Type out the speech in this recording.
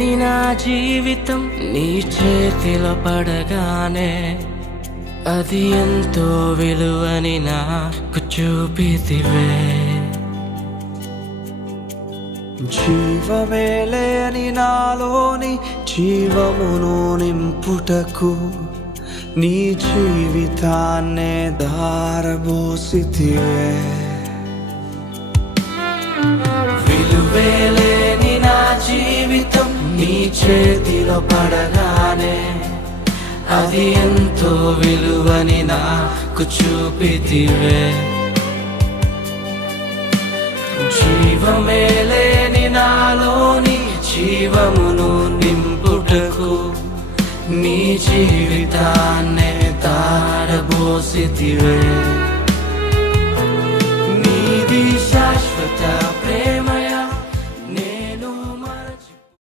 లేని నా జీవితం నీ చేతిలో పడగానే అది ఎంతో విలువని నాకు చూపితివే. జీవమే లేని నాలోని జీవమును నింపుటకు నీ జీవితాన్నే దారబోసితివే. విలువే లేని నా జీవితం నీ చేతిలో పడగానే అది ఎంతో విలువని నాకు చూపితివే. జీవమే లేని నాలోని జీవమును నింపుటకు నీ జీవితాన్నే తారబోసితివే. నీది శాశ్వత ప్రేమ